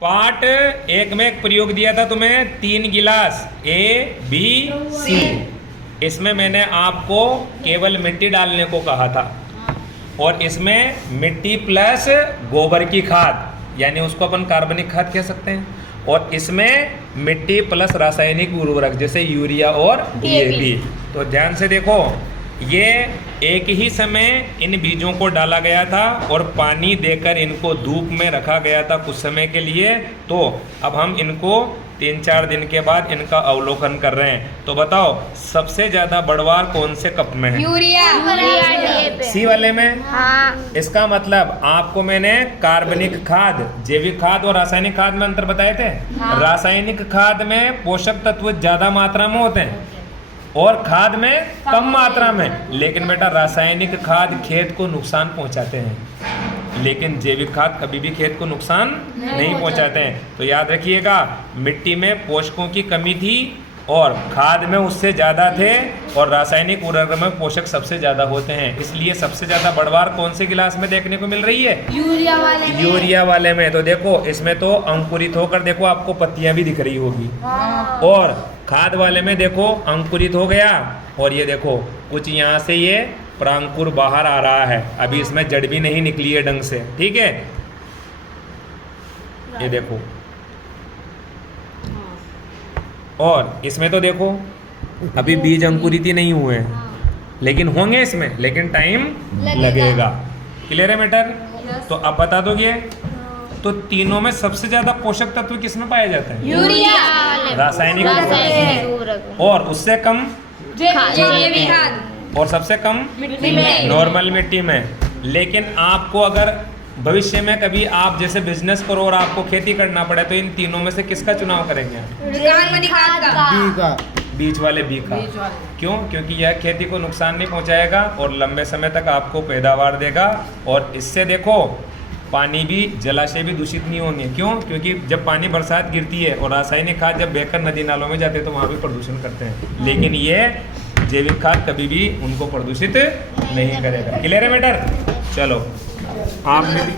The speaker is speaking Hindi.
पार्ट एक में एक प्रयोग दिया था तुम्हें 3 गिलास ABC। इसमें मैंने आपको केवल मिट्टी डालने को कहा था और इसमें मिट्टी प्लस गोबर की खाद यानी उसको अपन कार्बनिक खाद कह सकते हैं, और इसमें मिट्टी प्लस रासायनिक उर्वरक जैसे यूरिया और DAP। तो ध्यान से देखो, ये एक ही समय इन बीजों को डाला गया था और पानी देकर इनको धूप में रखा गया था कुछ समय के लिए। तो अब हम इनको 3-4 दिन के बाद इनका अवलोकन कर रहे हैं। तो बताओ सबसे ज्यादा बढ़वार कौन से कप में है? यूरिया। सी वाले में। हाँ। इसका मतलब आपको मैंने कार्बनिक खाद, जैविक खाद और रासायनिक खाद में अंतर बताए थे। हाँ। रासायनिक खाद में पोषक तत्व ज्यादा मात्रा में होते हैं और खाद में कम मात्रा में, लेकिन बेटा रासायनिक खाद खेत को नुकसान पहुंचाते हैं, लेकिन जैविक खाद कभी भी खेत को नुकसान नहीं पहुंचाते हैं। तो याद रखिएगा, मिट्टी में पोषकों की कमी थी और खाद में उससे ज़्यादा थे, और रासायनिक उर्वरक में पोषक सबसे ज़्यादा होते हैं। इसलिए सबसे ज़्यादा बढ़वार कौन से गिलास में देखने को मिल रही है? यूरिया वाले में। तो देखो इसमें तो अंकुरित होकर देखो आपको पत्तियां भी दिख रही होगी, और खाद वाले में देखो अंकुरित हो गया, और ये देखो कुछ यहाँ से ये प्रांकुर बाहर आ रहा है, अभी इसमें जड़ भी नहीं निकली है ढंग से। ठीक है, ये देखो, और इसमें तो देखो अभी बीज अंकुरित ही नहीं हुए हैं, लेकिन होंगे इसमें, लेकिन टाइम लगेगा। क्लियर है मैटर? तो अब बता दोगे, तो तीनों में सबसे ज्यादा पोषक तत्व किसमें पाया जाता है? यूरिया। रासायनिक उर्वरक। और उससे कम जैविक खाद। और सबसे कम मिट्टी में। नॉर्मल मिट्टी में। लेकिन आपको अगर भविष्य में कभी आप जैसे बिजनेस करो और आपको खेती करना पड़े, तो इन तीनों में से किसका चुनाव करेंगे? कार्बनिक खाद का। बीच वाले बी का। क्यों? क्योंकि यह खेती को नुकसान नहीं पहुंचाएगा और लंबे समय तक आपको पैदावार देगा, और इससे देखो पानी भी, जलाशय भी दूषित नहीं होंगे। क्यों? क्योंकि जब पानी बरसात गिरती है और रासायनिक खाद जब बहकर नदी नालों में जाते हैं तो वहाँ भी प्रदूषण करते हैं, लेकिन ये जैविक खाद कभी भी उनको प्रदूषित नहीं करेगा। क्लियर है मैटर? चलो आपने भी